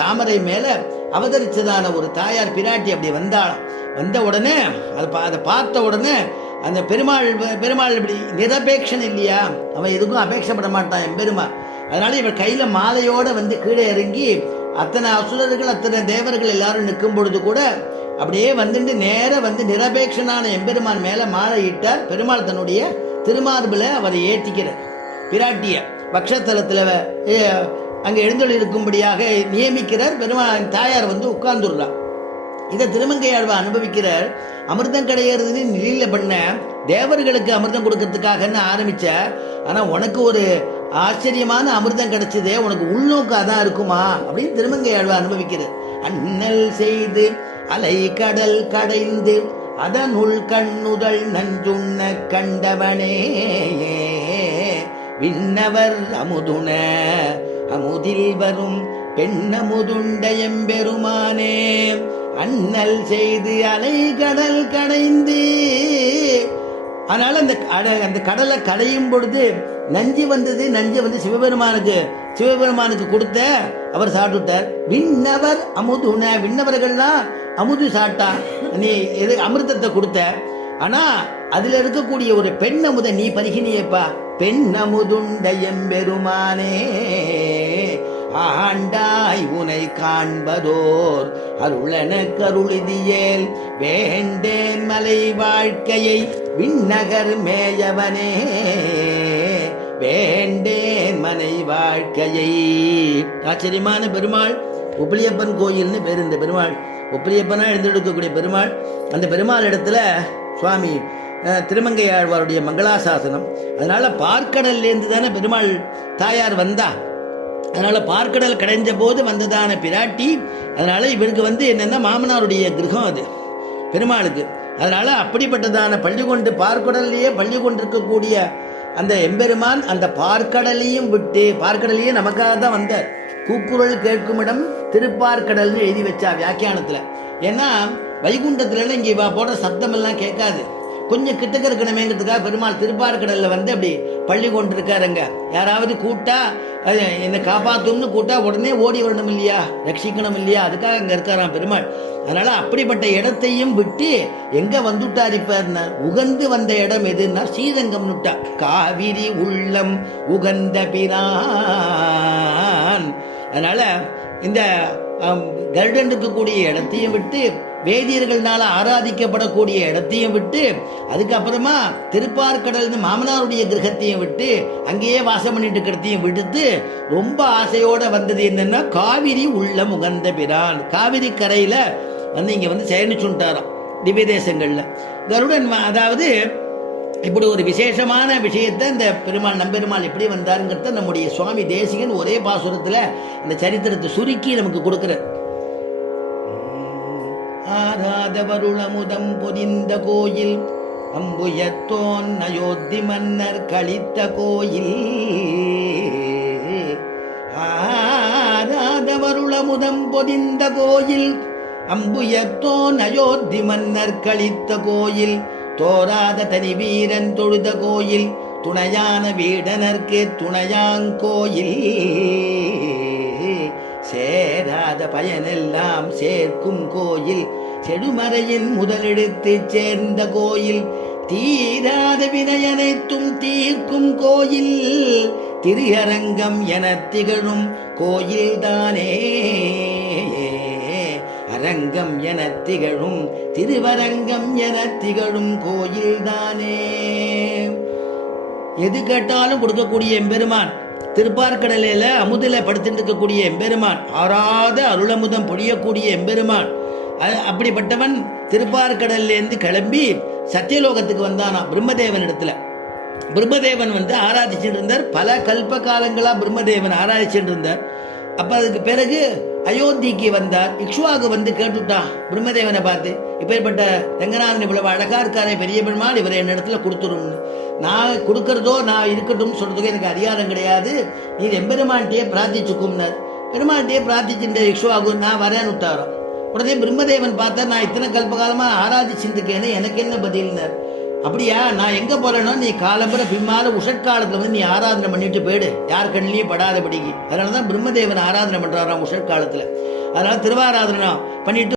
தாமரை மேல அவதரிச்சதான ஒரு தாயார் பிராட்டி அப்படி வந்தாளாம். வந்த உடனே அதை பார்த்த உடனே அந்த பெருமாள் இப்படி நிரபேட்சன் இல்லையா, அவன் எதுக்கும் அபேட்சப்பட மாட்டான் எம்பெருமான். அதனால இவர் கையில மாலையோட வந்து கீழே இறங்கி அத்தனை அசுரர்கள் அத்தனை தேவர்கள் எல்லாரும் நிற்கும் பொழுது கூட அப்படியே வந்துட்டு நேர வந்து நிரபேட்சனான எம்பெருமான் மேல மாலை இட்டார். பெருமாள் தன்னுடைய திருமார்புல அவரை ஏற்றிக்கிறார். பிராட்டிய பக்ஷத்தலத்துல அங்க எழுந்தொழி இருக்கும்படியாக நியமிக்கிறார். பெருமாள் தாயார் வந்து உட்கார்ந்துடுறார். இதை திருமங்கையாழ்வார் அனுபவிக்கிறார். அமிர்தம் கிடையாதுன்னு நிலையில பண்ண தேவர்களுக்கு அமிர்தம் கொடுக்கறதுக்காக ஆரம்பிச்ச, ஆனா உனக்கு ஒரு ஆச்சரியமான அமிர்தம் கிடைச்சதே, உனக்கு உள்நோக்கு அதான் இருக்குமா அப்படின்னு திருமங்கையாழ்வார் அனுபவிக்கிறார். அண்ணல் செய்து அலை கடல் கடைந்து அதனுள் கண்ணுதல் நஞ்சுண்ண கண்டவனே விண்ணவர் அமுதுண அமுதில் வரும் பெண்ணமுதுண்ட எம்பெருமானே. அண்ணல் செய்து அலை கடல் கடைந்து, அதனால அந்த கடலை கடையும் பொழுது நஞ்சு வந்தது. நஞ்சு வந்து சிவபெருமானுக்கு கொடுத்த அவர் சாப்பிட்டார். விண்ணவர் அமுதுன, விண்ணவர்கள்லாம் அமுது சாப்பிட்டா, நீ எது அமிர்தத்தை கொடுத்த. ஆனா அதுல இருக்கக்கூடிய ஒரு பெண் அமுத நீ பருகினியப்பா. பெண் அமுதுண்ட எம்பெருமானே ஆண்டாய் உனை காண்பதோர் அருளன கருளிதியேல் வேண்டேன் மலை வாழ்க்கையை விண்ணகர் மேயவனே வேண்டேன் மனை வாழ்க்கையை. ஆச்சரியமான பெருமாள் உப்பிலியப்பன் கோயில்னு பேர். இந்த பெருமாள் உப்பிலியப்பனா எழுந்தெடுக்கக்கூடிய பெருமாள். அந்த பெருமாள் இடத்துல சுவாமி திருமங்கையாழ்வாருடைய மங்களாசாசனம். அதனால பார்க்கடல்லேருந்து தானே பெருமாள் தாயார் வந்தா. அதனால பார்க்கடல் கடைஞ்ச போது வந்ததான பிராட்டி. அதனால இவருக்கு வந்து என்னன்னா மாமனாருடைய கிரகம் அது பெருமாளுக்கு. அதனால அப்படிப்பட்டதான பள்ளி கொண்டு பார்க்கடல்லையே பள்ளி கொண்டிருக்கக்கூடிய அந்த எம்பெருமான் அந்த பார்க்கடலையும் விட்டு, பார்க்கடலையே நமக்காக தான் வந்தார். கூக்குரல் கேட்குமிடம் திருப்பார்க்கடல்னு எழுதி வச்சா வியாக்கியானத்துல. ஏன்னா வைகுண்டத்துல இங்க போடுற சப்தம் எல்லாம் கேட்காது, கொஞ்சம் கிட்டக்க இருக்கணுமேங்கிறதுக்காக பெருமாள் திருப்பார்க்கடல்ல வந்து அப்படி பள்ளி கொண்டிருக்காருங்க. யாராவது கூட்டா என்னை காப்பாத்தும்னு கூட்டா உடனே ஓடி வரணும் இல்லையா, ரட்சிக்கணும் இல்லையா, அதுக்காக அங்க இருக்காராம் பெருமாள். அதனால அப்படிப்பட்ட இடத்தையும் விட்டு எங்க வந்துட்டார் இப்ப, உகந்து வந்த இடம் எதுன்னா ஸ்ரீரங்கம் நுட்டா. காவிரி உள்ளம் உகந்த பிரான். அதனால இந்த கருடன் இருக்கக்கூடிய இடத்தையும் விட்டு, வேதியர்களால ஆராதிக்கப்படக்கூடிய இடத்தையும் விட்டு, அதுக்கப்புறமா திருப்பார்க்கடல் மாமனாருடைய கிரகத்தையும் விட்டு அங்கேயே வாசம் பண்ணிட்டு இருக்கிறதையும் விடுத்து ரொம்ப ஆசையோட வந்தது என்னன்னா காவிரி உள்ளம் உகந்த பிரான். காவிரி கரையில வந்து இங்க வந்து சயனிச்சுட்டாராம் திவ்ய தேசங்கள்ல கருடன். அதாவது இப்படி ஒரு விசேஷமான விஷயத்தை இந்த பெருமாள் நம்பெருமாள் எப்படி வந்தாருங்கிறத நம்முடைய சுவாமி தேசிகன் ஒரே பாசுரத்துல அந்த சரித்திரத்தை சுருக்கி நமக்கு கொடுக்கிறார். ஆராதவருளமுதம் பொதிந்த கோயில் அம்புயத்தோன் அயோத்தி மன்னர் கழித்த கோயில். ஆராதவருளமுதம் பொதிந்த கோயில் அம்புயத்தோன் அயோத்தி மன்னர் கழித்த கோயில். தோராத தனி வீரன் தொழுத கோயில் துணையான வீடனர்க்கு துணையாங்கோயில். சேராத பயனெல்லாம் சேர்க்கும் கோயில் செடுமறையின் முதலெடுத்து சேர்ந்த கோயில். தீராத வினையனைத்தும் தீர்க்கும் கோயில் திருஅரங்கம் என திகழும் கோயில்தானே. அரங்கம் என திகழும் திருவரங்கம் என திகழும் கோயில்தானே. எது கேட்டாலும் கொடுக்கக்கூடிய எம்பெருமான், திருப்பார்க்கடலையில அமுதில படுத்துட்டு இருக்கக்கூடிய எம்பெருமான், ஆறாத அருளமுதம் பொழியக்கூடிய எம்பெருமான். அப்படிப்பட்டவன் திருப்பார்க்கடல்ல இருந்து கிளம்பி சத்தியலோகத்துக்கு வந்தானா பிரம்மதேவன் இடத்துல. பிரம்மதேவன் வந்து ஆராதிச்சுட்டு இருந்தார். பல கல்ப காலங்களா பிரம்மதேவன் ஆராதிச்சுட்டு இருந்தார். அப்ப அதுக்கு பிறகு அயோத்திக்கு வந்தார். இக்ஷுவாக்கு வந்து கேட்டுட்டான் பிரம்மதேவனை பார்த்து, இப்பேற்பட்ட ரங்கநாதன் இவ்வளவு அழகா இருக்காரே பெரிய பெருமாள், இவரை என் இடத்துல கொடுத்துரும்னு. நான் கொடுக்கறதோ நான் இருக்கட்டும் சொல்றதுக்கு எனக்கு அதிகாரம் கிடையாது, நீ எம்பெருமான்கிட்டயே பிரார்த்திச்சுக்கும்னார். பெருமான்கிட்டயே பிரார்த்திச்சுட்ட இக்ஷுவாக்கு நான் வரேன்னு விட்டாராம். உடனே பிரம்மதேவன் பார்த்தா, நான் இத்தனை கல்பகாலமா ஆராதிச்சுட்டு இருக்கேன்னு எனக்கு என்ன பதில்னார். அப்படியா, நான் எங்க போறேனோ நீ காலம்புற பின்னால உஷற்காலத்துல வந்து நீ ஆராதனை பண்ணிட்டு போயிடு, யார் கண்ணிலையும் படாதபடிக்கு. அதனாலதான் பிரம்மதேவன் ஆராதனை பண்றாராம் உஷற்காலத்துல. அதனால திருவாராதனம் பண்ணிட்டு